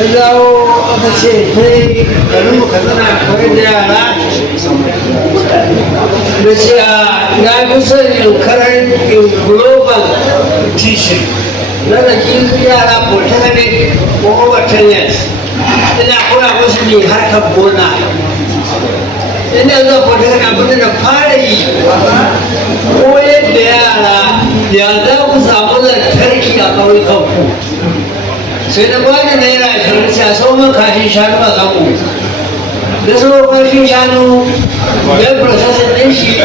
na dawo aka ce kai garin mu katsina kawai da yara da ce na fi son in karar in global teaching na da yara botanic ko over 10 years ina koya musu ne harkar gona ina zuwa botanic abinda na fara yi koyar da yara ya za ku samu lantarki a ƙauyukan ku sai na bada naira 20 sai a sau man kashin shanu a kanku da sau kashin shanu da processing ɗin shi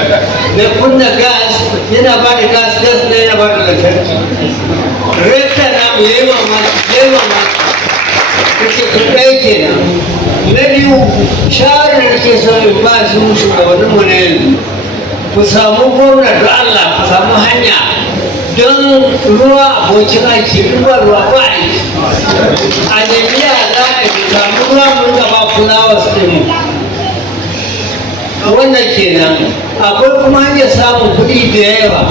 da kunna gas yana ba da gas da yana ba da lantarki rekta na mu yi mamaki kake kuɗai kenan na biyu shawarar da ke so in ba su shugabannin mu na yanzu ku samu gwamna da Allah ku samu hanya don ruwa abokin aiki ruwa ba aiki a jami'a za a yi samu ruwa mun gaba fulawa su ɗin wannan kenan akwai kuma hanyar samun kuɗi da yawa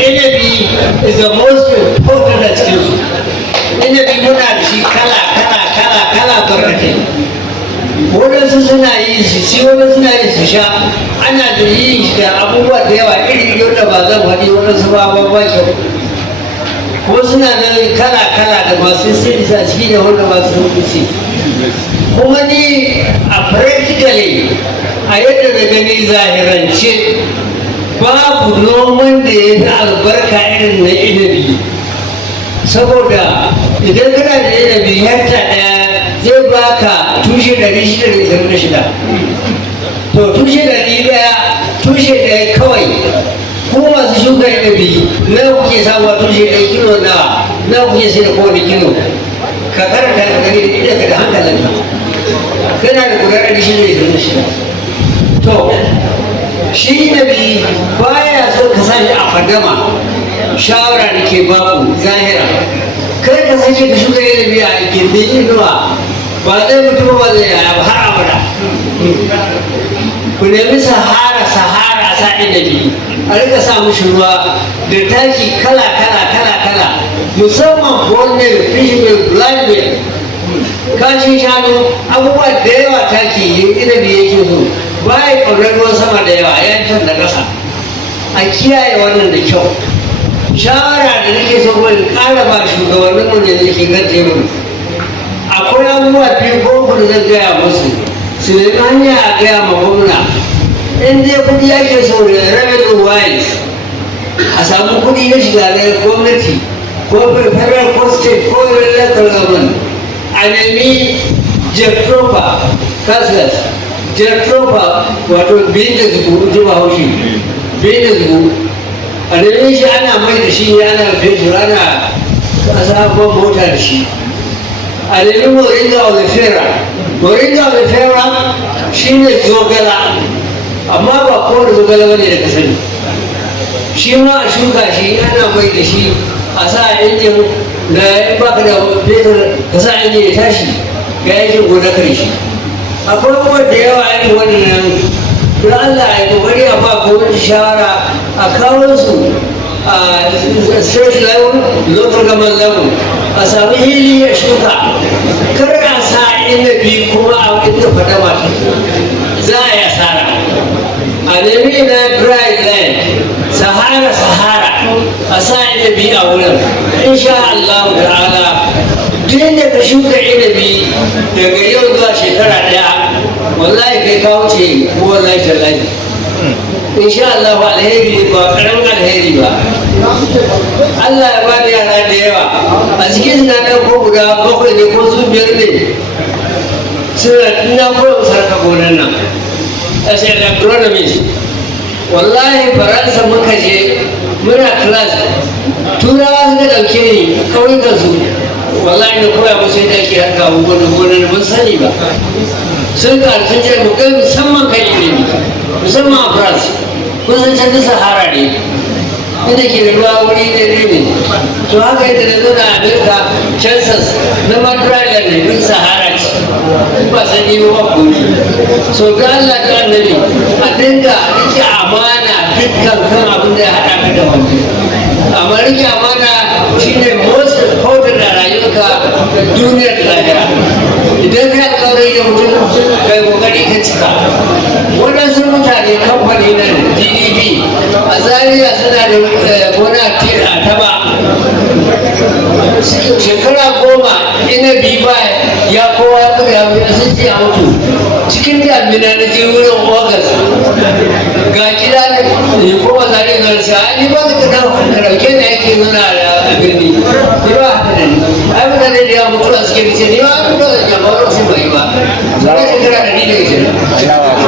inabi is the most important da cikin su inabi muna da shi kala barkatai waɗansu suna yi su ci waɗansu suna yi su sha ana da yin shi da abubuwa da yawa iri wanda ba zan faɗi waɗansu ba kyau ko suna nan kala da masu sirri a ciki da wanda ba su rubuce kuma ni a practically a yadda na gani zahirance babu noman da ya fi albarka irin na inabi saboda idan kana da inabi hekta ɗaya zai baka tushe 626 to tushe 100 tushe ɗaya kawai ko masu shuka inabi na kuke samuwa tushe ɗaya kilo na kuke sai da kowane kilo ka karanta da gani da idan da hankalinka kana da guda 626 to shi inabi baya so ka sashi a fadama shawara da ke baku zahira kar ka sake ka shuka inabi a gindin inuwa ba zai mutu ba zai yaya ba har abada ku nemi sahara sa inabi a rika sa mushi ruwa da taki kala musamman bonnet fishmeal blackmail kashin shanu abubuwa da yawa taki inabi yake so ba ya ƙaunar ruwan sama da yawa yankin da ƙasa a kiyaye wannan da kyau shawara da nake so kuma ƙara ba shugabannin mu ne da ke gaje mu akwai abubuwa biyu ko da zan gaya musu su nemi hanya a gaya ma gwamna in dai kuɗi ake so da revenue wise a samu kuɗi na shiga na gwamnati ko federal ko state ko local government a nemi jetropa kaslas jetropa wato biyu da zubu ji ba haushi biyu da zubu a nemi shi ana mai da shi ana fetur ana sabon mota da shi a nemi moringa olifera shi ne zogala amma ba kowane zogala bane da ka sani shi ma a shuka shi ana mai da shi a sa injin da in baka da fetur ka sa injin ya tashi ga yankin gonakar shi akwai kuma da yawa irin wannan don Allah ya kokari a ba gwamnati shawara a kawo su a state level local government level a sami hili ya shuka kar a sa inabi kuma a inda fadama za a yi asara a nemi na dry land sahara a sa inabi a wurin insha Allah ta'ala duk da ka shuka inabi daga yau zuwa shekara ɗaya wallahi kai ka wuce ko wallahi tallahi insha Allah alheri ba karamin alheri ba Allah ya bani yara da yawa a cikin na ɗauko guda 7 ne ko su 5 ne suna ina koyon sarka gonan nan as an agronomist wallahi faransa muka je muna class turawa suka ɗauke ni ƙauyukan su wallahi na koya musu yadda ake harka gonan ban sani ba sun sun ce mu kai musamman kan ilimi musamman a france kun san can sahara ne inda ke da ruwa wuri ne to haka yadda na zo na amerika kansas na madrid ne duk sahara ce ba sani ba kuri so ga allah ta annabi a dinga rike amana dukkan kan abin da ya haɗa ka da wani amma rike amana shine most important a rayuwarka duniyar lahira ya mutu cikin damina na je wurin ogas ga gida ne kuma zari na rasa ni ba ka karauke da yake nuna a birni ni ba haka da ni ai mutane da yawa mutuwa suke nice ni ba ba da jama'a su bai ba ba shekara 120